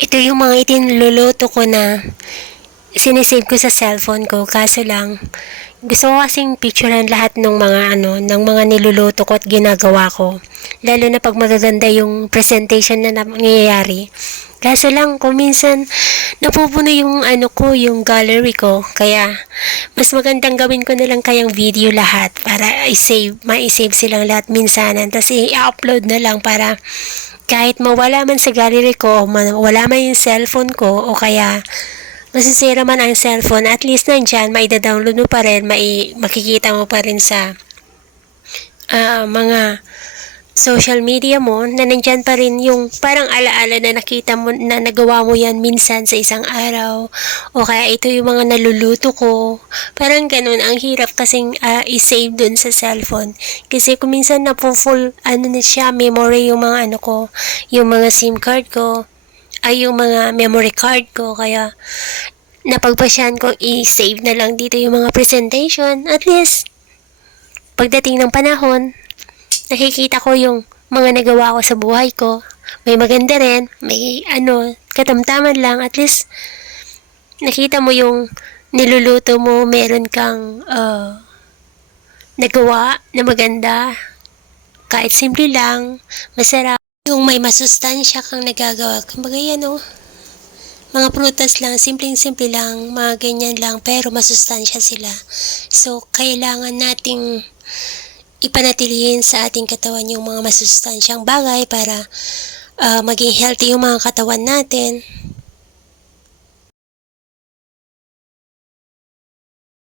Ito yung mga itinluluto ko na sinisave ko sa cellphone ko. Kaso lang, gusto ko kasing picturean lahat ng mga ng mga niluluto ko at ginagawa ko. Lalo na pag magaganda yung presentation na nangyayari. Kaso lang, kung minsan, napupuno yung yung gallery ko. Kaya, mas magandang gawin ko na lang kayang video lahat para ma-save silang lahat minsanan. Tapos i-upload na lang para kahit mawala man sa gallery ko o mawala man yung cellphone ko o kaya masisira man ang cellphone, at least nandyan, maida-download mo pa rin, makikita mo pa rin sa mga social media mo na nandyan pa rin yung parang alaala na nakita mo na nagawa mo yan minsan sa isang araw o kaya ito yung mga naluluto ko, parang ganun. Ang hirap kasing i-save dun sa cellphone kasi kung minsan full na siya memory yung mga ko, yung mga SIM card ko ay yung mga memory card ko, kaya napagpasyan ko i-save na lang dito yung mga presentation. At least pagdating ng panahon, nakikita ko yung mga nagawa ko sa buhay ko. May maganda rin, may katamtaman lang. At least, nakita mo yung niluluto mo, meron kang nagawa na maganda. Kahit simple lang, masarap. Yung may masustansya kang nagagawa. Kumbaga yan mga prutas lang, simpleng-simple lang, mga ganyan lang, pero masustansya sila. So, kailangan nating ipanatilihin sa ating katawan yung mga masustansyang bagay para maging healthy yung mga katawan natin.